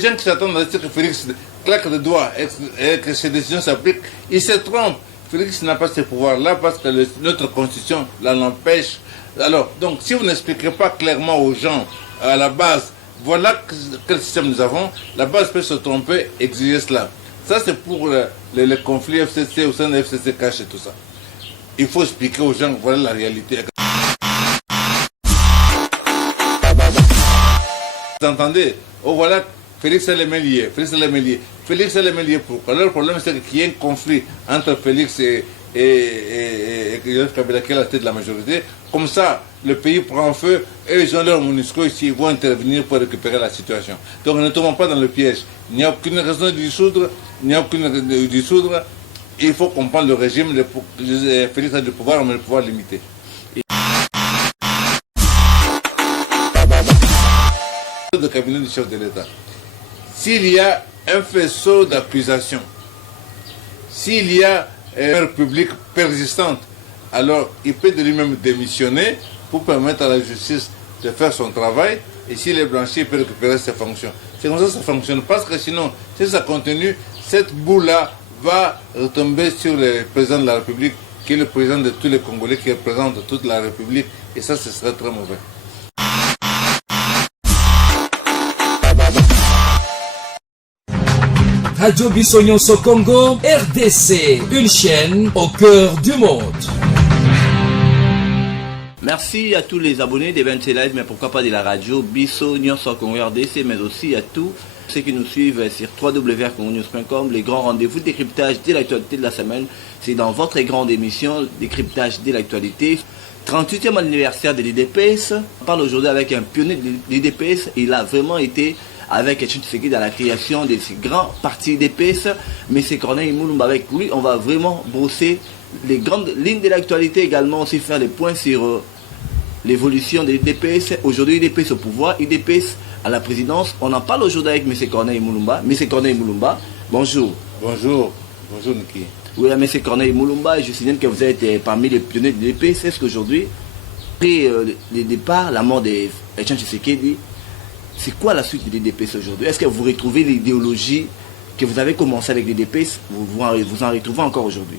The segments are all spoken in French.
les gens qui s'attendent à ce que Félix claque le doigt et que ces décisions s'appliquent, ils se trompent. Félix n'a pas ce pouvoir-là parce que notre constitution l'empêche. Alors, donc, si vous n'expliquez pas clairement aux gens, à la base, voilà quel système nous avons, la base peut se tromper, exiger cela. Ça, c'est pour les conflits FCC au sein de FCC cash et tout ça. Il faut expliquer aux gens, voilà la réalité. Vous entendez? Oh, voilà, Félix est le lié. Félix est le lié. Pourquoi? Alors, le problème, c'est qu'il y a un conflit entre Félix et Joseph Kabila, qui est la tête de la majorité. Comme ça, le pays prend feu et ils ont leur MONUSCO ici, ils vont intervenir pour récupérer la situation. Donc ne tombons pas dans le piège. Il n'y a aucune raison de dissoudre, Il faut comprendre le régime, Félix a du pouvoir, mais le pouvoir limité. Le cabinet du chef de l'État. S'il y a un faisceau d'accusations, s'il y a une république persistante, alors il peut de lui-même démissionner pour permettre à la justice de faire son travail, et s'il est blanchi, il peut récupérer ses fonctions. C'est comme ça que ça fonctionne, parce que sinon, si ça continue, cette boule-là va retomber sur le président de la République, qui est le président de tous les Congolais, qui représente toute la République, et ça, ce serait très mauvais. Radio Bissonyoso Congo, RDC, une chaîne au cœur du monde. Merci à tous les abonnés des 20 Live, mais pourquoi pas de la radio Bissonyoso Congo RDC, mais aussi à tous ceux qui nous suivent sur www.congonews.com. Les grands rendez-vous décryptage de l'actualité de la semaine, c'est dans votre grande émission décryptage de l'actualité. 38e anniversaire de l'IDPS. On parle aujourd'hui avec un pionnier de l'IDPS. Il a vraiment été avec Etienne Tshisekedi dans la création de ces grands partis d'IDPS. Mais c'est Corneille Mulumba avec lui. On va vraiment brosser les grandes lignes de l'actualité, également aussi faire les points sur l'évolution de l'IDPS. Aujourd'hui, l'IDPS au pouvoir, l'IDPS à la présidence. On en parle aujourd'hui avec M. Corneille Mulumba. M. Corneille Mulumba, bonjour. Bonjour Niki. Oui, M. Corneille Mulumba, je signale que vous êtes parmi les pionniers de l'IDPS. Est-ce qu'aujourd'hui, après le départ, la mort d'Etienne Tshisekedi, c'est quoi la suite de l'IDPS aujourd'hui? Est-ce que vous retrouvez l'idéologie que vous avez commencé avec l'IDPS, vous en retrouvez encore aujourd'hui?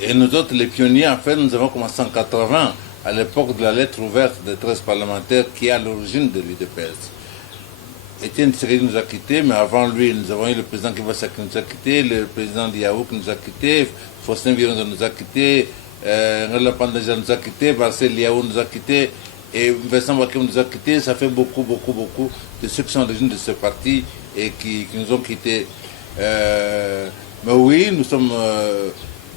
Et nous autres, les pionniers, en fait, nous avons commencé en 80, à l'époque de la lettre ouverte des 13 parlementaires qui est à l'origine de l'IDPS. Etienne Tshisekedi nous a quittés, mais avant lui, nous avons eu le président Kibasa qui nous a quittés, le président Diaou qui nous a quittés, Faustin Vironza nous a quittés, Ngala Pandaja nous a quittés, Marcel Liaou nous a quittés, et Vincent Wakem nous a quittés. Ça fait beaucoup de ceux qui sont à l'origine de ce parti et qui nous ont quittés. Mais oui, nous sommes...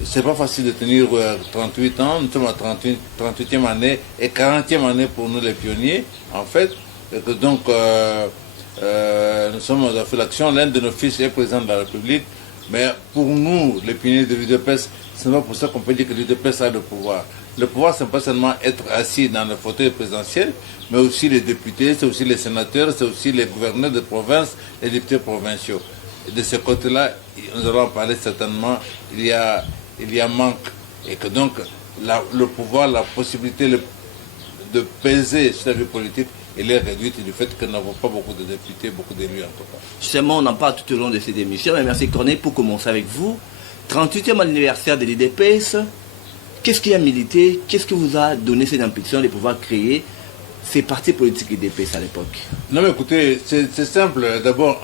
c'est pas facile de tenir 38 ans, nous sommes à 38e année et 40e année pour nous les pionniers, en fait. Et que donc, nous sommes à fait l'action, l'un de nos fils est président de la République, mais pour nous, les pionniers de l'UDPS, ce n'est pas pour ça qu'on peut dire que l'UDPS a le pouvoir. Le pouvoir, ce n'est pas seulement être assis dans le fauteuil présidentiel, mais aussi les députés, c'est aussi les sénateurs, c'est aussi les gouverneurs de province, les députés provinciaux. Et de ce côté-là, nous allons en parler certainement, il y a manque. Et que donc, le pouvoir, la possibilité de peser sur la vie politique, elle est réduite du fait que nous n'avons pas beaucoup de députés, beaucoup d'élus en tout cas. Justement, on en parle tout au long de cette émission. Mais merci Corneille pour commencer avec vous. 38e anniversaire de l'IDPS. Qu'est-ce qui a milité? Qu'est-ce qui vous a donné cette impulsion de pouvoir créer ces partis politiques IDPS à l'époque? Non mais écoutez, c'est simple. D'abord,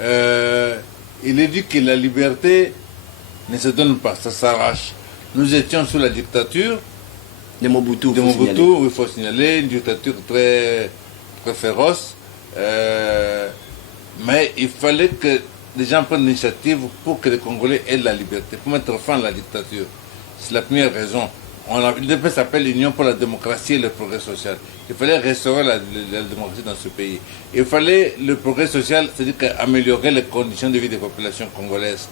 il est dit que la liberté ne se donne pas, ça s'arrache. Nous étions sous la dictature de Mobutu, il faut signaler, une dictature très féroce. Mais il fallait que les gens prennent l'initiative pour que les Congolais aient la liberté, pour mettre fin à la dictature. C'est la première raison. L'UDPS s'appelle l'Union pour la démocratie et le progrès social. Il fallait restaurer la démocratie dans ce pays. Il fallait le progrès social, c'est-à-dire améliorer les conditions de vie des populations congolaises.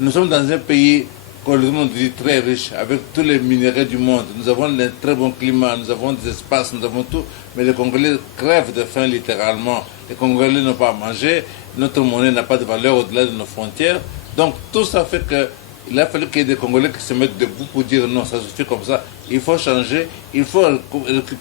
Nous sommes dans un pays, comme le monde dit, très riche, avec tous les minéraux du monde. Nous avons un très bon climat, nous avons des espaces, nous avons tout. Mais les Congolais crèvent de faim littéralement. Les Congolais n'ont pas à manger, notre monnaie n'a pas de valeur au-delà de nos frontières. Donc tout ça fait que il a fallu qu'il y ait des Congolais qui se mettent debout pour dire non, ça suffit comme ça. Il faut changer, il faut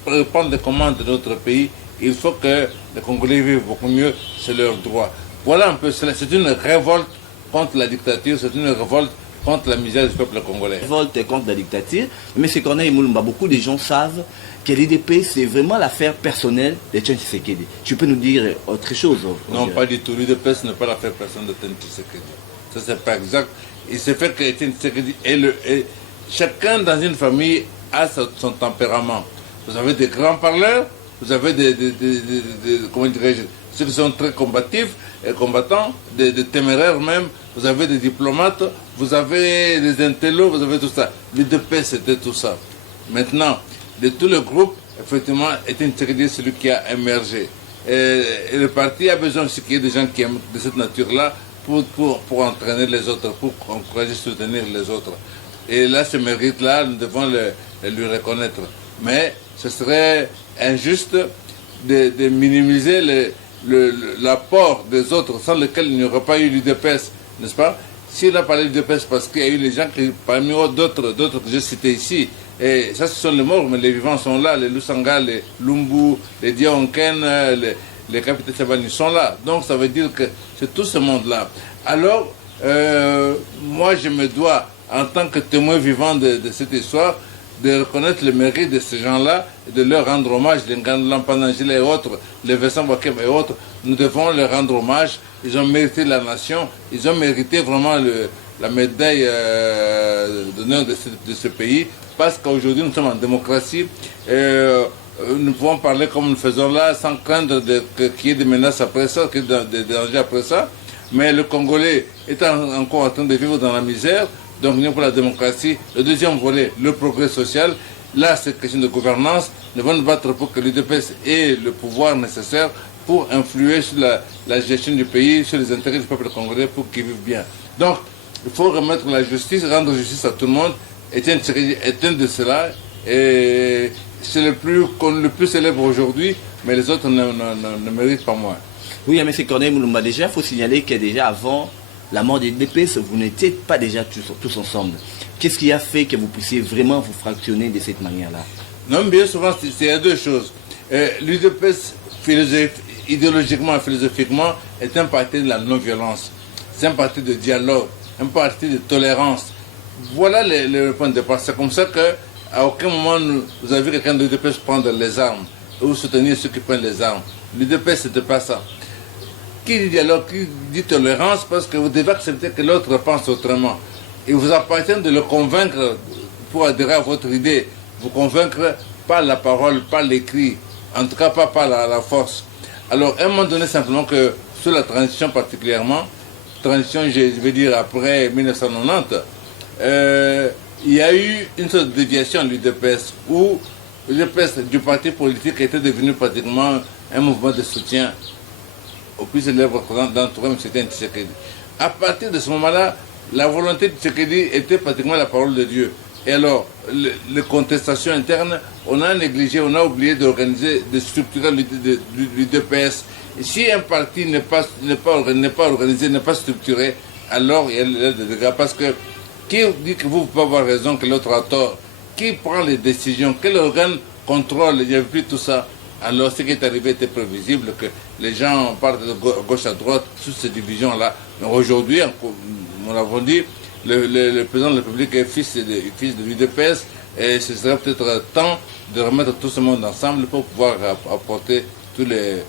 reprendre les commandes de notre pays. Il faut que les Congolais vivent beaucoup mieux, c'est leur droit. Voilà un peu cela. C'est une révolte contre la dictature, c'est une révolte contre la misère du peuple congolais. Révolte contre la dictature, mais c'est qu'on a Moulumba. Beaucoup de gens savent que l'IDP, c'est vraiment l'affaire personnelle d'Etienne Tshisekedi. Tu peux nous dire autre chose? Non, pas du tout. L'IDP, ce n'est pas l'affaire personnelle d'Etienne Tshisekedi. Ça, c'est pas exact. Il se fait qu'Etienne Tshisekedi chacun dans une famille a son tempérament. Vous avez des grands parleurs, vous avez comment dirais-je, ceux qui sont très combatifs et combattants, des téméraires même, vous avez des diplomates, vous avez des intellos, vous avez tout ça. L'IDP, c'était tout ça. Maintenant, de tout le groupe, effectivement, Etienne Tshisekedi, celui qui a émergé. Et le parti a besoin aussi qu'il y ait des gens qui aiment de cette nature-là pour entraîner les autres, pour encourager, soutenir les autres. Et là, ce mérite-là, nous devons lui reconnaître. Mais ce serait injuste de minimiser l'apport des autres sans lequel il n'y aurait pas eu l'UDPS, n'est-ce pas? Si on a parlé de l'UDPS, parce qu'il y a eu les gens qui, parmi d'autres que j'ai cités ici, et ça ce sont les morts, mais les vivants sont là, les Lusanga, les Lumbu, les Diaonken, les capitaines Sabani sont là. Donc ça veut dire que c'est tout ce monde-là. Alors, moi je me dois, en tant que témoin vivant de cette histoire, de reconnaître le mérite de ces gens-là et de leur rendre hommage, les Lampanangile et autres, les Vincent Wakem et autres, nous devons leur rendre hommage. Ils ont mérité la nation, ils ont mérité vraiment la médaille d'honneur de ce pays, parce qu'aujourd'hui nous sommes en démocratie. Nous pouvons parler comme nous faisons là, sans craindre qu'il y ait des menaces après ça, qu'il y ait des dangers après ça. Mais le Congolais est encore en train de vivre dans la misère. Donc, nous pour la démocratie. Le deuxième volet, le progrès social. Là, c'est question de gouvernance. Nous devons nous battre pour que l'UDPS ait le pouvoir nécessaire pour influer sur la gestion du pays, sur les intérêts du peuple congolais pour qu'il vive bien. Donc, il faut remettre la justice, rendre justice à tout le monde. Etienne Tshisekedi est un de cela. Et c'est le plus célèbre aujourd'hui, mais les autres ne méritent pas moins. Oui, mais c'est Corneille Moulumba. Déjà, il faut signaler que déjà avant la mort des DPS, vous n'étiez pas déjà tous ensemble. Qu'est-ce qui a fait que vous puissiez vraiment vous fractionner de cette manière-là? Non, bien souvent, c'est deux choses. L'UDPS, idéologiquement et philosophiquement, est un parti de la non-violence. C'est un parti de dialogue, un parti de tolérance. Voilà le point de départ. C'est comme ça qu'à aucun moment vous avez vu quelqu'un de l'UDPS prendre les armes ou soutenir ceux qui prennent les armes. L'UDPS, ce n'était pas ça. Qui dit dialogue, qui dit tolérance, parce que vous devez accepter que l'autre pense autrement. Il vous appartient de le convaincre pour adhérer à votre idée. Vous convaincre par la parole, par l'écrit, en tout cas pas par la force. Alors, à un moment donné, simplement que sur la transition particulièrement, transition, je vais dire après 1990, il y a eu une sorte de déviation à l'UDPS, où l'UDPS du parti politique était devenu pratiquement un mouvement de soutien au plus célèbre d'entourer M. Tshisekedi. À partir de ce moment-là, la volonté de Tshisekedi était pratiquement la parole de Dieu. Et alors, les contestations internes, on a négligé, on a oublié d'organiser, de structurer l'UDPS. Si un parti n'est pas organisé, n'est pas structuré, alors il y a des dégâts. Parce que qui dit que vous pouvez avoir raison, que l'autre a tort? Qui prend les décisions? Quel organe contrôle? Il n'y avait plus tout ça. Alors, ce qui est arrivé était prévisible, que les gens partent de gauche à droite, toutes ces divisions-là. Mais aujourd'hui, nous l'avons dit, le président de la République est fils de l'UDPS, et ce serait peut-être temps de remettre tout ce monde ensemble pour pouvoir apporter tous les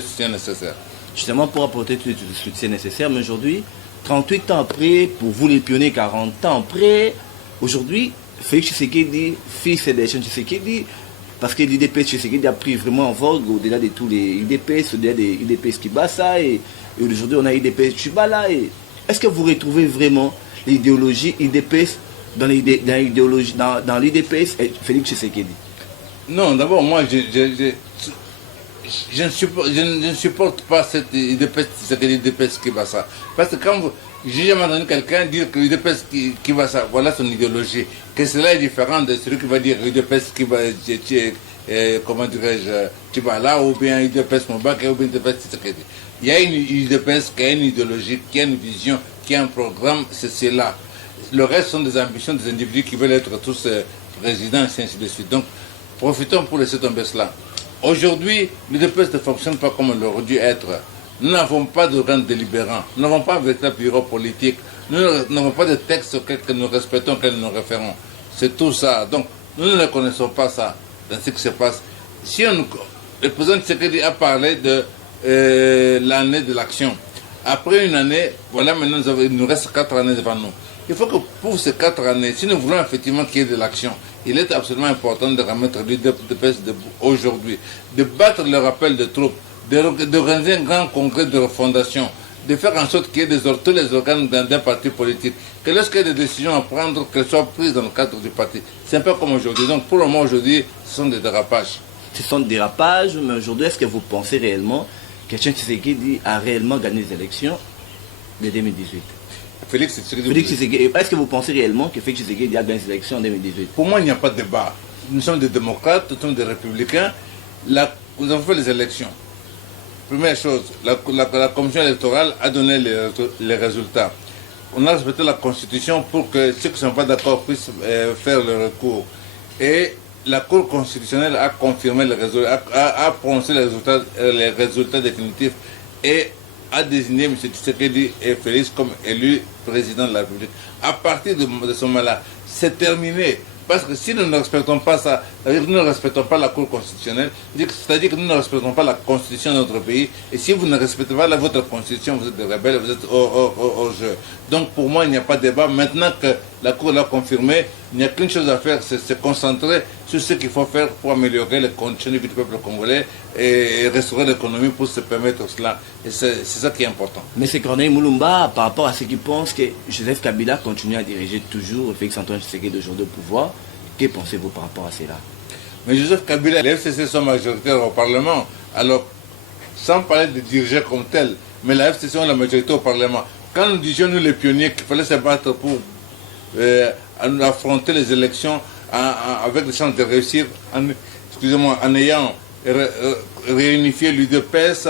soutiens nécessaires. Justement, pour apporter tous les soutiens nécessaires, mais aujourd'hui, 38 ans après, pour vous les pionniers, 40 ans après, aujourd'hui, Félix Tshisekedi, fils d'Etienne Tshisekedi, parce que l'IDPS Tshisekedi a pris vraiment en vogue au-delà de tous les IDPS, au-delà des IDPS Kibasa, et aujourd'hui on a IDPS Chibala. Est-ce que vous retrouvez vraiment l'idéologie IDPS dans l'IDPS et Félix Tshisekedi? Non, d'abord, moi, je ne supporte pas cette IDPS Kibasa. Parce que quand j'ai jamais entendu quelqu'un dire que l'UDPS qui va ça, voilà son idéologie. Que cela est différent de celui qui va dire l'UDPS qui va, comment dirais-je, Tibala, ou bien l'UDPS Mobaka, ou bien l'UDPS Tshisekedi. Il y a une UDPS qui a une idéologie, qui a une vision, qui a un programme, c'est cela. Le reste sont des ambitions des individus qui veulent être tous présidents, et ainsi de suite. Donc, profitons pour laisser tomber cela. Aujourd'hui, l'UDPS ne fonctionne pas comme elle aurait dû être. Nous n'avons pas d'organes délibérants, nous n'avons pas un véritable bureau politique, nous n'avons pas de textes auxquels nous respectons, auxquels nous référons. C'est tout ça. Donc, nous ne connaissons pas ça dans ce qui se passe. Si le président Tshisekedi a parlé de l'année de l'action. Après une année, voilà, maintenant il nous reste 4 années devant nous. Il faut que pour ces 4 années, si nous voulons effectivement qu'il y ait de l'action, il est absolument important de remettre l'UDPS debout aujourd'hui, de battre le rappel de troupes, d'organiser un grand congrès de refondation, de faire en sorte qu'il y ait tous les organes d'un parti politique, que lorsqu'il y a des décisions à prendre, qu'elles soient prises dans le cadre du parti. C'est un peu comme aujourd'hui. Donc pour le moment aujourd'hui, ce sont des dérapages. Ce sont des dérapages, mais aujourd'hui, est-ce que vous pensez réellement que Tshisekedi a réellement gagné les élections de 2018? Félix Tshisekedi, est-ce que vous pensez réellement que Félix Tshisekedi a gagné les élections en 2018? Pour moi, il n'y a pas de débat. Nous sommes des démocrates, nous sommes des républicains. Nous avons fait les élections. Première chose, la commission électorale a donné les résultats. On a respecté la Constitution pour que ceux qui ne sont pas d'accord puissent faire le recours. Et la Cour constitutionnelle a confirmé les résultats, a prononcé les résultats définitifs et a désigné M. Tshisekedi et Félix comme élu président de la République. À partir de ce moment-là, c'est terminé. Parce que si nous ne respectons pas ça, c'est-à-dire que nous ne respectons pas la Cour constitutionnelle, c'est-à-dire que nous ne respectons pas la Constitution de notre pays, et si vous ne respectez pas votre Constitution, vous êtes des rebelles, vous êtes au jeu. Donc pour moi, il n'y a pas de débat. Maintenant que la Cour l'a confirmé, il n'y a qu'une chose à faire, c'est se concentrer sur ce qu'il faut faire pour améliorer les conditions de vie du peuple congolais et restaurer l'économie pour se permettre cela. Et c'est ça qui est important. Mais c'est Corneille Moulumba, par rapport à ceux qui pensent que Joseph Kabila continue à diriger toujours Félix-Antoine Tshisekedi aujourd'hui au pouvoir, que pensez-vous par rapport à cela? Mais Joseph Kabila, les FCC sont majoritaires au Parlement. Alors, sans parler de diriger comme tel, mais la FCC ont la majorité au Parlement. Quand nous disions, nous les pionniers, qu'il fallait se battre pour affronter les élections avec les chances de réussir, en ayant réunifié l'UDPS,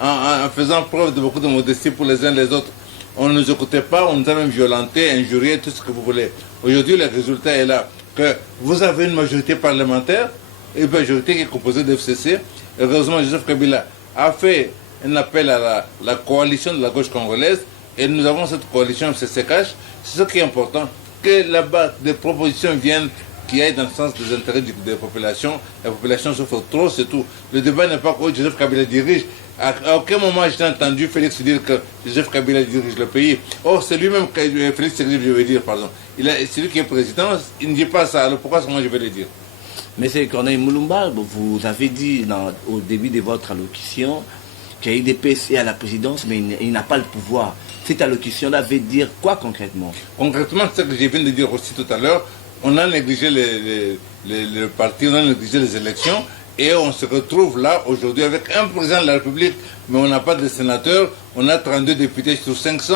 en faisant preuve de beaucoup de modestie pour les uns les autres. On ne nous écoutait pas, on nous a même violenté, injurié, tout ce que vous voulez. Aujourd'hui, le résultat est là. Que vous avez une majorité parlementaire, une majorité qui est composée de FCC. Heureusement, Joseph Kabila a fait un appel à la coalition de la gauche congolaise et nous avons cette coalition FCC-CACH. C'est ce qui est important, que là-bas des propositions viennent qui aillent dans le sens des intérêts des populations. La population souffre trop, c'est tout. Le débat n'est pas que Joseph Kabila dirige. À aucun moment j'ai entendu Félix dire que Joseph Kabila dirige le pays. Oh, c'est lui-même, Félix, je vais dire, pardon. C'est lui qui est président, il ne dit pas ça, alors pourquoi moi je vais le dire? Mais c'est Corneille Moulumba, vous avez dit au début de votre allocution que l'UDPS est à la présidence, mais il n'a pas le pouvoir. Cette allocution-là veut dire quoi concrètement? Concrètement, c'est ce que je viens de dire aussi tout à l'heure. On a négligé le parti, on a négligé les élections. Et on se retrouve là aujourd'hui avec un président de la République, mais on n'a pas de sénateurs, on a 32 députés sur 500,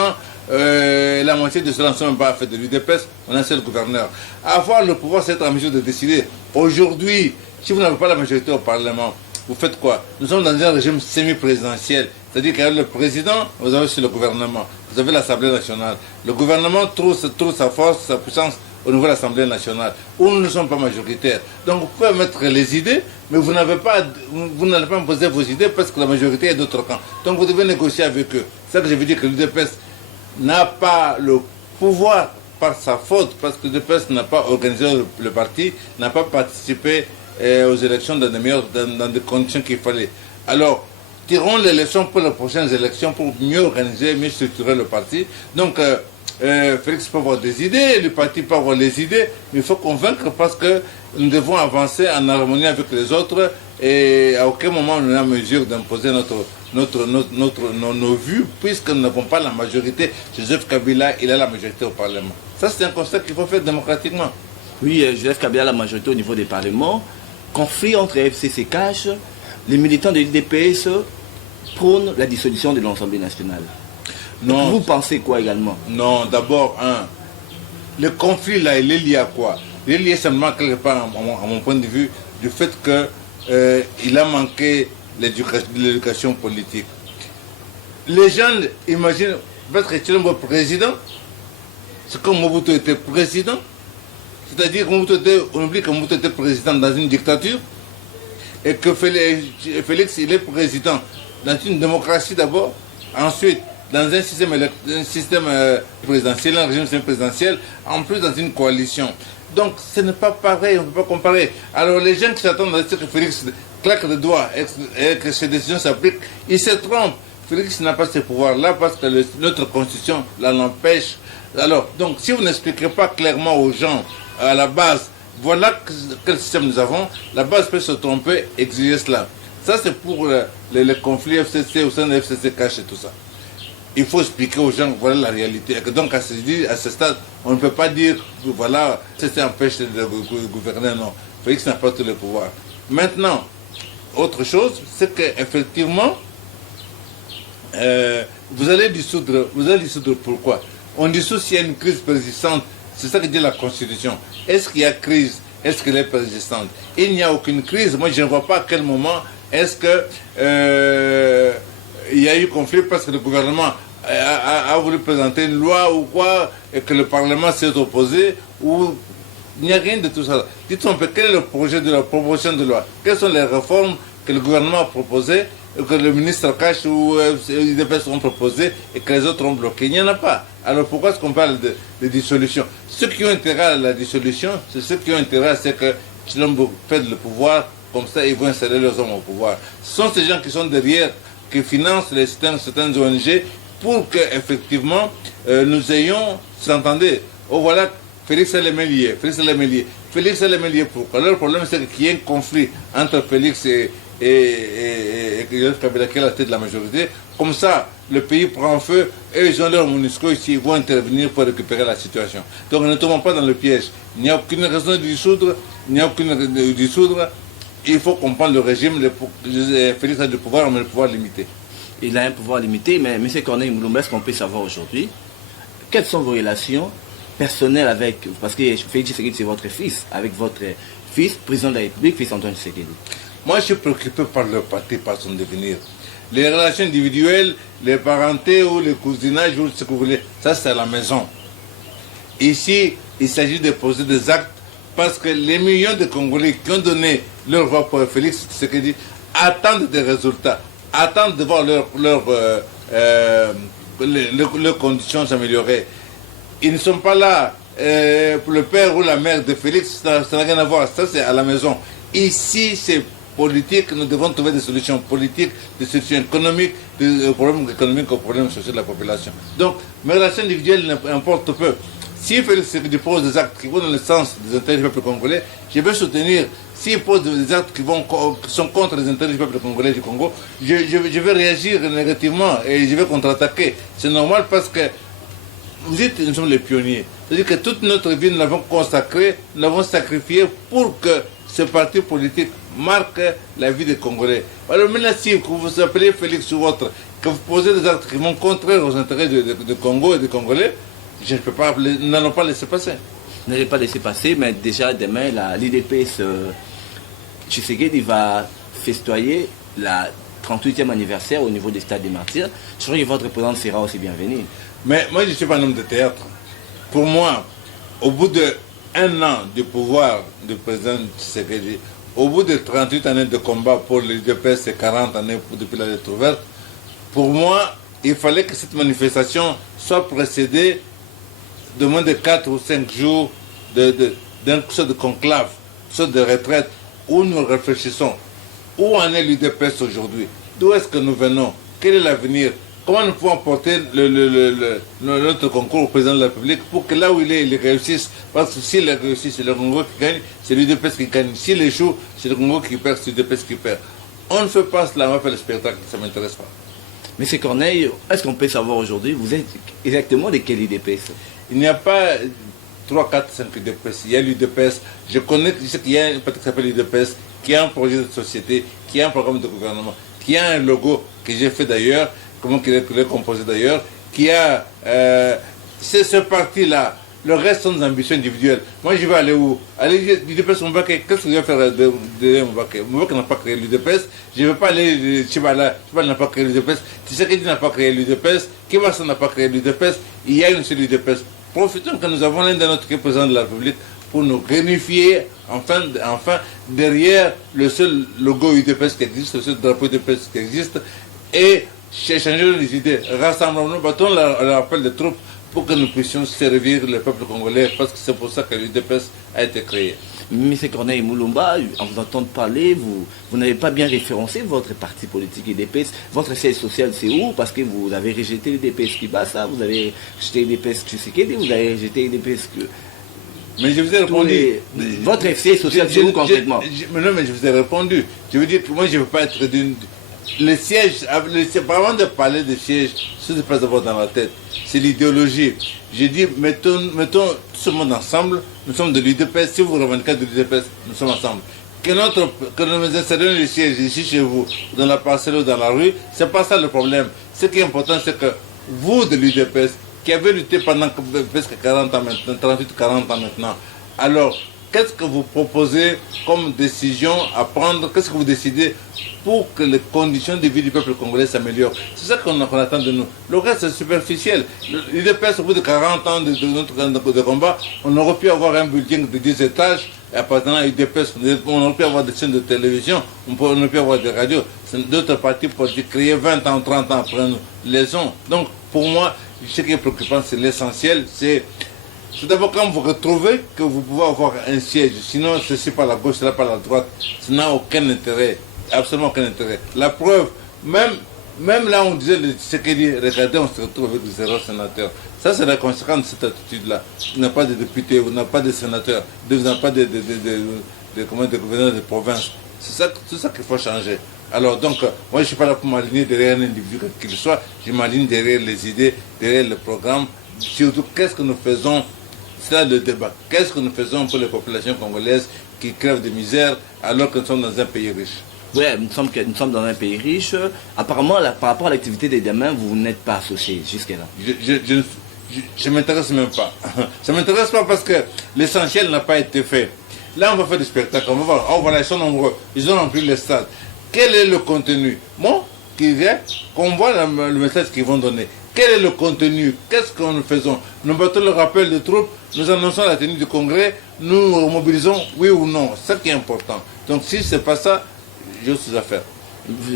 la moitié de cela ne sont même pas fait de l'UDPS, on a un seul gouverneur. Avoir le pouvoir, c'est être en mesure de décider. Aujourd'hui, si vous n'avez pas la majorité au Parlement, vous faites quoi? Nous sommes dans un régime semi-présidentiel, c'est-à-dire qu'il y a le président, vous avez aussi le gouvernement, vous avez l'Assemblée nationale. Le gouvernement trouve sa force, sa puissance au niveau de l'Assemblée nationale, où nous ne sommes pas majoritaires. Donc vous pouvez mettre les idées, mais vous n'allez pas imposer vos idées parce que la majorité est d'autre camp. Donc vous devez négocier avec eux. C'est ça que je veux dire que l'UDPS n'a pas le pouvoir par sa faute, parce que l'UDPS n'a pas organisé le parti, n'a pas participé aux élections dans des conditions qu'il fallait. Alors, tirons les leçons pour les prochaines élections pour mieux organiser, mieux structurer le parti. Donc, Félix peut avoir des idées, le parti peut avoir les idées, mais il faut convaincre parce que nous devons avancer en harmonie avec les autres et à aucun moment on est en mesure d'imposer nos vues puisque nous n'avons pas la majorité. Joseph Kabila, il a la majorité au Parlement. Ça, c'est un constat qu'il faut faire démocratiquement. Oui, Joseph Kabila a la majorité au niveau des parlements. Conflit entre FCC-CACH, les militants de l'UDPS prônent la dissolution de l'Assemblée nationale. Non. Vous pensez quoi également? Non, d'abord, le conflit là, il est lié à quoi? Il est lié seulement quelque part, à mon point de vue, du fait qu'il a manqué l'éducation politique. Les gens imaginent, peut-être que Tshilombo est président, c'est comme Mobutu était président, c'est-à-dire qu'on oublie que Mobutu était président dans une dictature, et que Félix, il est président dans une démocratie d'abord, ensuite dans un système présidentiel, un régime présidentiel, en plus dans une coalition. Donc ce n'est pas pareil, on ne peut pas comparer. Alors les gens qui s'attendent à ce que Félix claque des doigts et que ces décisions s'appliquent, ils se trompent. Félix n'a pas ce pouvoir-là parce que notre constitution l'empêche. Alors, donc si vous n'expliquez pas clairement aux gens à la base, voilà quel système nous avons, la base peut se tromper, exiger cela. Ça c'est pour les conflits FCC au sein de FCC cache et tout ça. Il faut expliquer aux gens, voilà la réalité. Et donc à ce stade, on ne peut pas dire, voilà, c'est empêche de gouverner, non. Félix n'a pas tous les pouvoirs. Maintenant, autre chose, c'est qu'effectivement, vous allez dissoudre pourquoi? On dissout s'il y a une crise persistante, c'est ça que dit la Constitution. Est-ce qu'il y a crise? Est-ce qu'elle est persistante? Il n'y a aucune crise. Moi, je ne vois pas à quel moment est-ce que il y a eu conflit parce que le gouvernement a voulu présenter une loi ou quoi, et que le Parlement s'est opposé, ou il n'y a rien de tout ça. Dites-moi un peu, quel est le projet de la proposition de loi? Quelles sont les réformes que le gouvernement a proposées, que le ministre Cash ou les DPS ont proposées et que les autres ont bloqué? Il n'y en a pas. Alors pourquoi est-ce qu'on parle de dissolution? Ceux qui ont intérêt à la dissolution, c'est ceux qui ont intérêt à ce que Chilombo perde le pouvoir, comme ça ils vont installer leurs hommes au pouvoir. Ce sont ces gens qui sont derrière, qui financent certaines ONG pour qu'effectivement nous ayons, vous entendez, oh voilà, Félix est le mêlier, Félix est le mêlier pourquoi? Le problème c'est qu'il y a un conflit entre Félix et Joseph Kabila qui est la tête de la majorité. Comme ça, le pays prend feu et ils ont leur MONUSCO ici, ils vont intervenir pour récupérer la situation. Donc ne tombons pas dans le piège. Il n'y a aucune raison de dissoudre, il faut comprendre le régime, Félix a du pouvoir, mais le pouvoir limité. Il a un pouvoir limité, mais M. Corneille Mouloumba, est-ce qu'on peut savoir aujourd'hui quelles sont vos relations personnelles avec, parce que Félix Tshisekedi c'est votre fils, avec votre fils, président de la République, fils Antoine Tshisekedi? Moi je suis préoccupé par leur parti, par son devenir. Les relations individuelles, les parentés ou les cousinages ou ce que vous voulez, ça c'est à la maison. Ici, il s'agit de poser des actes parce que les millions de Congolais qui ont donné leur voix pour Félix Tshisekedi attendent des résultats, attendent de voir leurs conditions s'améliorer. Ils ne sont pas là pour le père ou la mère de Félix, ça n'a rien à voir, ça c'est à la maison. Ici c'est politique, nous devons trouver des solutions politiques, des solutions économiques, des problèmes économiques aux problèmes sociaux de la population. Donc mes relations individuelles importent peu. Si Félix pose des actes qui vont dans le sens des intérêts du peuple congolais, je vais soutenir. S'il pose des actes qui sont contre les intérêts du peuple congolais du Congo, je vais réagir négativement et je vais contre-attaquer. C'est normal parce que vous dites que nous sommes les pionniers. C'est-à-dire que toute notre vie, nous l'avons consacrée, nous l'avons sacrifiée pour que ce parti politique marque la vie des Congolais. Alors maintenant, si vous vous appelez Félix ou autre, que vous posez des actes qui vont contraires aux intérêts du Congo et des Congolais, je ne peux pas, nous n'allons pas laisser passer. Vous n'allez pas laisser passer, mais déjà demain, l'IDPS Tshisekedi va festoyer la 38e anniversaire au niveau des stades des martyrs. Je crois que votre président sera aussi bienvenu. Mais moi, je ne suis pas un homme de théâtre. Pour moi, au bout d'1 an du pouvoir du président Tshisekedi, au bout de 38 années de combat pour l'IDPS et 40 années depuis la lettre ouverte, pour moi, il fallait que cette manifestation soit précédée de moins de 4 ou 5 jours d'un sorte de conclave, une sorte de retraite, où nous réfléchissons. Où en est l'UDPS aujourd'hui? D'où est-ce que nous venons? Quel est l'avenir? Comment nous pouvons porter notre concours au président de la République pour que là où il réussisse? Parce que s'il réussit, c'est le Congo qui gagne, c'est l'UDPS qui gagne. S'il échoue, c'est le Congo qui perd, c'est l'UDPS qui perd. On ne fait pas cela, on va faire le spectacle, ça ne m'intéresse pas. Monsieur Corneille, est-ce qu'on peut savoir aujourd'hui, vous êtes exactement de quel UDPS? Il n'y a pas 3, 4, 5 UDPS. Il y a l'UDPS. Je sais qu'il y a un parti qui s'appelle l'UDPS, qui a un projet de société, qui a un programme de gouvernement, qui a un logo que j'ai fait d'ailleurs, comment qu'il est composé d'ailleurs, qui a... c'est ce parti-là. Le reste sont des ambitions individuelles. Moi, je vais aller où? Aller l'UDPS Moubaké. Qu'est-ce que je vais faire de Moubaké? Moubaké n'a pas créé l'UDPS. Je ne vais pas aller Chibala. Chibala n'a pas créé l'UDPS. Tshisekedi n'a pas créé l'UDPS. Kibasa n'a pas créé l'UDPS. Il y a une seule UDPS. Profitons que nous avons l'un de notre président de la République pour nous réunifier enfin derrière le seul logo UDPS qui existe, le seul drapeau UDPS qui existe. et échanger les idées. Rassemblons-nous, battons l'appel des troupes pour que nous puissions servir le peuple congolais, parce que c'est pour ça que l'UDPS a été créé. M. Corneille Moulumba, en vous entendant parler, vous n'avez pas bien référencé votre parti politique UDPS. Votre siège social, c'est où? Parce que vous avez rejeté l'UDPS Kibasa, vous avez rejeté l'UDPS Tshisekedi, vous avez rejeté l'UDPS que... Mais je vous ai répondu. Votre siège social, c'est où concrètement? Non, mais je vous ai répondu. Je veux dire que moi, je ne veux pas être d'une... Le siège, avant de parler de siège, ce n'est pas d'abord dans la tête, c'est l'idéologie. J'ai dit, mettons tout ce monde ensemble, nous sommes de l'UDPS, si vous revendiquez de l'UDPS, nous sommes ensemble. Que nous installions le siège ici chez vous, dans la parcelle ou dans la rue, c'est pas ça le problème. Ce qui est important, c'est que vous de l'UDPS, qui avez lutté pendant presque 40 ans maintenant, 38-40 ans maintenant, alors, qu'est-ce que vous proposez comme décision à prendre? Qu'est-ce que vous décidez pour que les conditions de vie du peuple congolais s'améliorent? C'est ça qu'on attend de nous. Le reste, c'est superficiel. L'UDPS, au bout de 40 ans de notre combat, on aurait pu avoir un building de 10 étages appartenant à l'UDPS. On aurait pu avoir des chaînes de télévision, on aurait pu avoir des radios. D'autres partis politiques créés 20 ans, 30 ans après nous les ont. Donc, pour moi, ce qui est préoccupant, c'est l'essentiel, c'est d'abord quand vous retrouvez que vous pouvez avoir un siège, sinon ceci par la gauche, cela par la droite, ça n'a aucun intérêt, absolument aucun intérêt. La preuve, même là on disait ce qu'il dit, regardez, on se retrouve avec 0 sénateur. Ça c'est la conséquence de cette attitude-là. Vous n'avez pas de députés, vous n'avez pas de sénateurs, vous n'avez pas de gouverneurs de province. C'est tout ça qu'il faut changer. Alors donc, moi je ne suis pas là pour m'aligner derrière un individu quel qu'il soit, je m'aligne derrière les idées, derrière le programme. Surtout, qu'est-ce que nous faisons? C'est là le débat. Qu'est-ce que nous faisons pour les populations congolaises qui crèvent de misère alors que nous sommes dans un pays riche? Oui, nous sommes dans un pays riche. Apparemment, par rapport à l'activité des gamins, vous n'êtes pas associé jusqu'à-là. Je ne m'intéresse même pas. Ça ne m'intéresse pas parce que l'essentiel n'a pas été fait. Là, on va faire des spectacles. On va voir. Oh, voilà, ils sont nombreux. Ils ont rempli les stades. Quel est le contenu? Bon, qui vient, qu'on voit le message qu'ils vont donner. Quel est le contenu? Qu'est-ce que nous faisons? Nous battons le rappel des troupes, nous annonçons la tenue du congrès, nous mobilisons, oui ou non. C'est ça qui est important. Donc si ce n'est pas ça, j'ai autre chose à faire.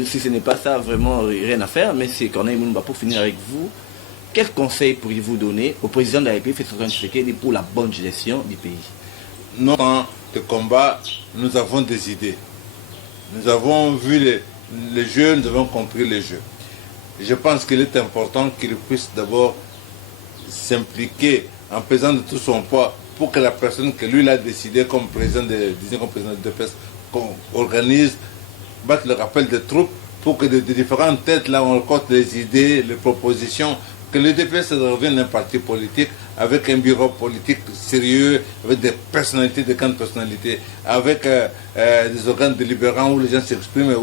Si ce n'est pas ça, vraiment rien à faire, mais c'est Corneille Moulumba, pour finir avec vous, quel conseil pourriez-vous donner au président de la République, Félix Antoine Tshisekedi, pour la bonne gestion du pays? Dans temps de combat, nous avons des idées. Nous avons vu les jeux, nous avons compris les jeux. Je pense qu'il est important qu'il puisse d'abord s'impliquer en pesant de tout son poids pour que la personne que lui a décidé comme président de l'UDPS qu'on organise, batte le rappel des troupes pour que de différentes têtes, là on rencontre les idées, les propositions, que l'UDPS devienne un parti politique avec un bureau politique sérieux, avec des personnalités, des grandes personnalités, avec des organes délibérants où les gens s'expriment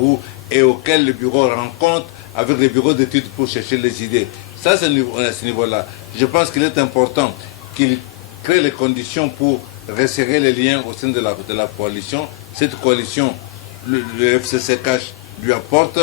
et auxquels le bureau rencontre avec les bureaux d'études pour chercher les idées. Ça, c'est à ce niveau-là. Je pense qu'il est important qu'il crée les conditions pour resserrer les liens au sein de la coalition. Cette coalition, le FCCK lui apporte,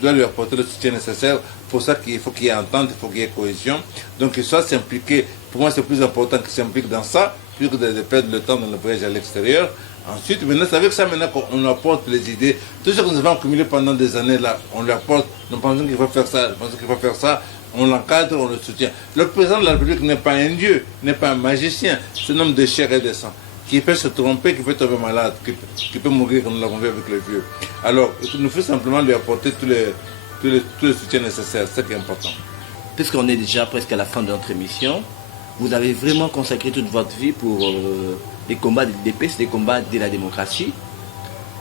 doit lui apporter le soutien nécessaire. Pour ça qu'il faut qu'il y ait entente, il faut qu'il y ait cohésion. Donc qu'il soit s'impliquer. Pour moi, c'est plus important qu'il s'implique dans ça, plutôt que de perdre le temps dans le voyage à l'extérieur. Ensuite, maintenant, c'est avec ça maintenant qu'on apporte les idées. Tout ce que nous avons accumulé pendant des années, là, on lui apporte. Nous pensons qu'il faut faire ça, nous pensons qu'il faut faire ça. On l'encadre, on le soutient. Le président de la République n'est pas un dieu, n'est pas un magicien. C'est un homme de chair et de sang, qui peut se tromper, qui peut tomber malade, qui peut mourir comme nous l'avons vu avec les vieux. Alors, il nous faut simplement lui apporter tous les soutiens nécessaires. C'est ça qui est important. Puisqu'on est déjà presque à la fin de notre émission, vous avez vraiment consacré toute votre vie pour les combats des DPS, les combats de la démocratie.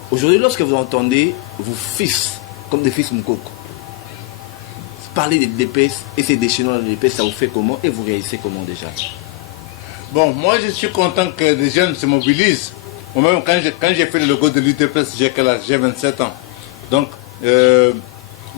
Aujourd'hui, lorsque vous entendez vos fils, comme des fils Moukoko, parler des DPS et ces déchaînements des DPS, ça vous fait comment et vous réagissez comment déjà? Bon, moi je suis content que les jeunes se mobilisent. Moi-même, quand j'ai fait le logo de l'UDPS, j'ai 27 ans. Donc, je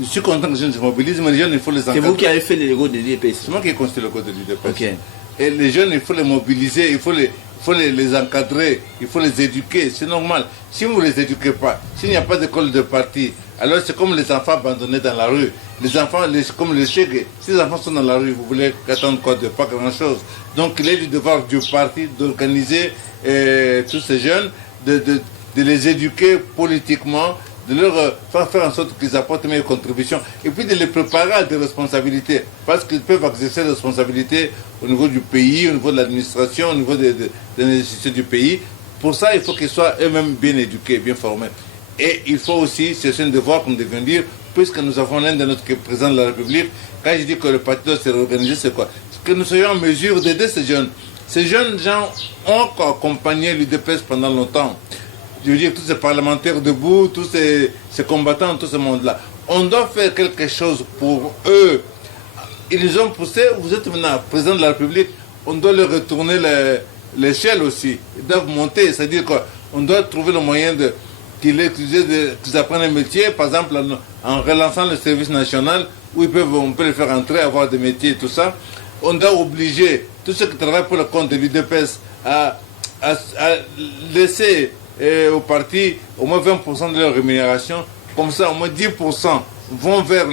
suis content que les jeunes se mobilisent, mais les jeunes, il faut les encadrer. C'est vous qui avez fait le logo de l'UDPS? C'est moi qui ai construit le logo de l'UDPS. Okay. Et les jeunes, il faut les mobiliser, il faut les encadrer, il faut les éduquer, c'est normal. Si vous ne les éduquez pas, s'il n'y a pas d'école de parti, alors c'est comme les enfants abandonnés dans la rue. Les enfants, comme les chèques, si les enfants sont dans la rue, vous voulez attendre quoi? De pas grand-chose. Donc il est du devoir du parti d'organiser tous ces jeunes, de les éduquer politiquement, de leur faire en sorte qu'ils apportent une meilleure contribution, et puis de les préparer à des responsabilités, parce qu'ils peuvent exercer des responsabilités au niveau du pays, au niveau de l'administration, au niveau des institutions du pays. Pour ça, il faut qu'ils soient eux-mêmes bien éduqués, bien formés. Et il faut aussi, c'est un devoir, comme je viens de dire, puisque nous avons l'un de notre président de la République, quand je dis que le parti doit se réorganiser, c'est quoi? Que nous soyons en mesure d'aider ces jeunes. Ces jeunes gens ont accompagné l'UDPS pendant longtemps. Je veux dire, tous ces parlementaires debout, tous ces combattants, tout ce monde-là. On doit faire quelque chose pour eux. Ils nous ont poussé, vous êtes maintenant président de la République, on doit leur retourner l'échelle aussi. Ils doivent monter, c'est-à-dire qu'on doit trouver le moyen qu'ils apprennent un métier, par exemple en relançant le service national, où on peut les faire entrer, avoir des métiers et tout ça. On doit obliger tous ceux qui travaillent pour le compte de l'UDPS à laisser au parti au moins 20% de leur rémunération. Comme ça, au moins 10% vont vers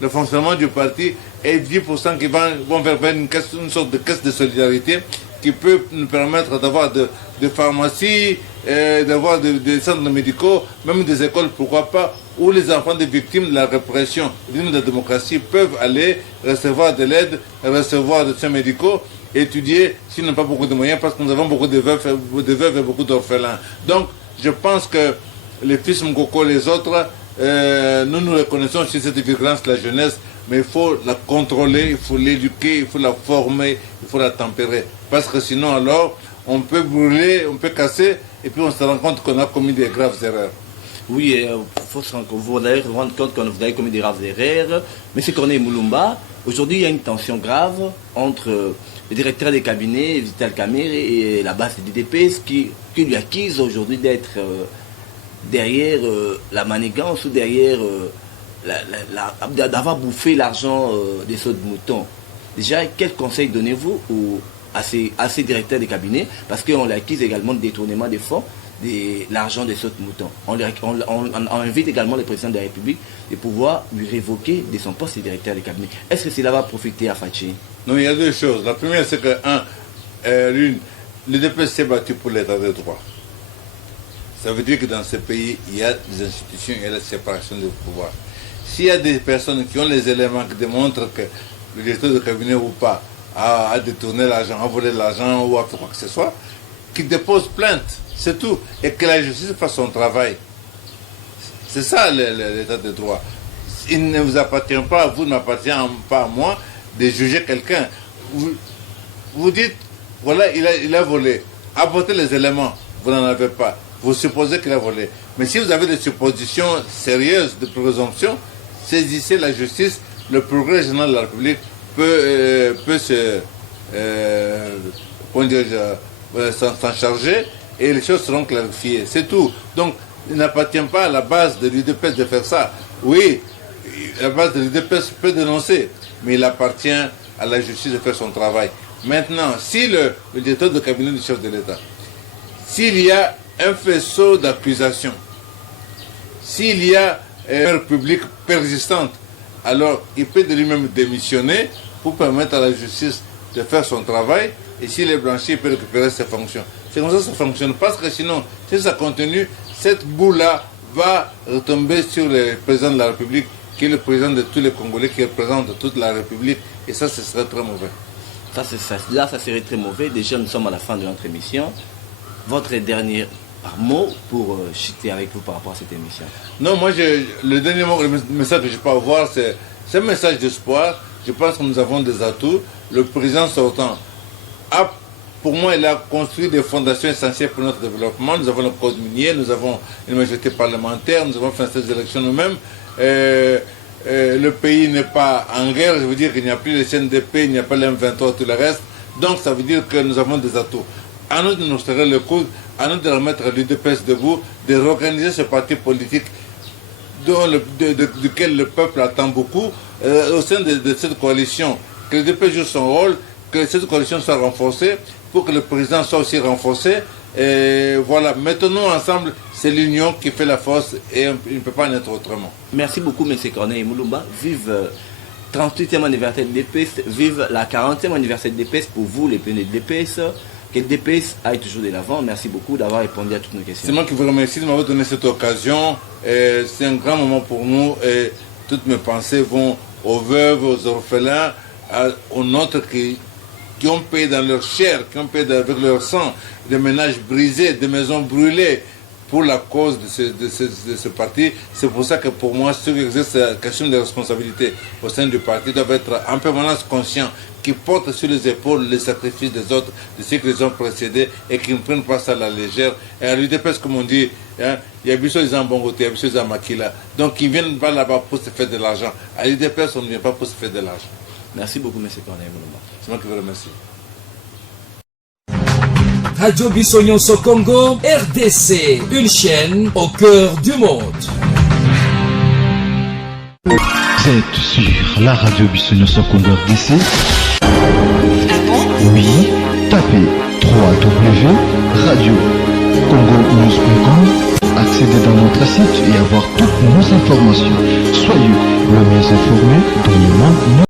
le fonctionnement du parti et 10% qui vont vers une sorte de caisse de solidarité qui peut nous permettre d'avoir des pharmacies, d'avoir des centres médicaux, même des écoles, pourquoi pas, où les enfants des victimes de la répression, de la démocratie peuvent aller recevoir de l'aide, recevoir des soins médicaux, étudier s'ils n'ont pas beaucoup de moyens, parce que nous avons beaucoup de veuves et beaucoup d'orphelins. Donc, je pense que les fils Mkoko, les autres, nous reconnaissons aussi cette violence de la jeunesse, mais il faut la contrôler, il faut l'éduquer, il faut la former, il faut la tempérer. Parce que sinon, alors, on peut brûler, on peut casser, et puis on se rend compte qu'on a commis des graves erreurs. Oui, il faut se rendre compte qu'on a commis des graves erreurs. Mais c'est qu'on est Moulumba. Aujourd'hui, il y a une tension grave entre le directeur des cabinets, Vital Kamerhe, et la base du DPS qui lui accuse aujourd'hui d'être derrière la manigance ou derrière d'avoir bouffé l'argent des sauts de moutons. Déjà, quel conseil donnez-vous à ces directeurs des cabinets? Parce qu'on l'accuse également de détournement des fonds, de l'argent des sauts de moutons. On invite également le président de la République de pouvoir lui révoquer de son poste de directeur des cabinets. Est-ce que cela va profiter à Fachi? Non, il y a deux choses. La première, c'est que, le DPS s'est battu pour l'état de droit. Ça veut dire que dans ce pays, il y a des institutions, il y a la séparation des pouvoirs. S'il y a des personnes qui ont les éléments qui démontrent que le directeur de cabinet ou pas a détourné l'argent, a volé l'argent ou a fait quoi que ce soit, qui déposent plainte, c'est tout. Et que la justice fasse son travail. C'est ça l'état de droit. Il ne vous appartient pas, vous ne m'appartient pas à moi de juger quelqu'un. Vous dites, voilà, il a volé. Apportez les éléments, vous n'en avez pas. Vous supposez qu'il a volé. Mais si vous avez des suppositions sérieuses de présomption, saisissez la justice. Le procureur général de la République peut s'en charger et les choses seront clarifiées. C'est tout. Donc, il n'appartient pas à la base de l'UDPS de faire ça. Oui, la base de l'UDPS peut dénoncer, mais il appartient à la justice de faire son travail. Maintenant, si le directeur de cabinet du chef de l'État, s'il y a un faisceau d'accusation, s'il y a une république persistante, alors il peut de lui-même démissionner pour permettre à la justice de faire son travail, et s'il est blanchi, il peut récupérer ses fonctions. C'est comme ça que ça fonctionne, parce que sinon, si ça continue, cette boue-là va retomber sur le président de la République, qui est le président de tous les Congolais, qui représente toute la République, et ça, ce serait très mauvais. Là, ça serait très mauvais. Déjà, nous sommes à la fin de notre émission. Votre dernier mot pour chuter avec vous par rapport à cette émission? Non, moi, le dernier mot, le message que je peux avoir, c'est un message d'espoir. Je pense que nous avons des atouts. Le président sortant pour moi, il a construit des fondations essentielles pour notre développement. Nous avons le code minier, nous avons une majorité parlementaire, nous avons fait ces élections nous-mêmes. Le pays n'est pas en guerre, je veux dire qu'il n'y a plus les CNDP, il n'y a pas l'M23, tout le reste. Donc ça veut dire que nous avons des atouts. À nous de nous serrer le coude, à nous de remettre l'UDPS debout, de réorganiser ce parti politique duquel le peuple attend beaucoup, au sein de cette coalition, que l'UDPS joue son rôle, que cette coalition soit renforcée, pour que le président soit aussi renforcé. Et voilà, mettons-nous ensemble, c'est l'union qui fait la force et il ne peut pas en être autrement. Merci beaucoup, M. Corneille Moulumba. Vive 38e anniversaire de DPS, vive la 40e anniversaire de DPS pour vous, les pionniers de DPS. Que le DPS aille toujours de l'avant. Merci beaucoup d'avoir répondu à toutes nos questions. C'est moi qui vous remercie de m'avoir donné cette occasion. C'est un grand moment pour nous et toutes mes pensées vont aux veuves, aux orphelins, aux nôtres qui ont payé dans leur chair, qui ont payé avec leur sang, des ménages brisés, des maisons brûlées pour la cause de ce parti. C'est pour ça que pour moi, ceux qui exercent la question de responsabilité au sein du parti doivent être en permanence conscients, qui portent sur les épaules les sacrifices des autres, de ceux qui les ont précédés et qui ne prennent pas ça à la légère. Et à l'UDPS, comme on dit, hein, il y a Bissot des Bongote, il y a Bissot des Makila. Donc ils viennent pas là-bas pour se faire de l'argent. À l'UDPS, on ne vient pas pour se faire de l'argent. Merci beaucoup, M. Corneille. C'est moi qui vous remercie. Radio Bissonionso Congo, RDC, une chaîne au cœur du monde. Vous êtes sur la radio Bissonionso Congo RDC. Oui, tapez www.radiocongonews.com, accédez dans notre site et avoir toutes nos informations. Soyez le mieux informé dans le monde.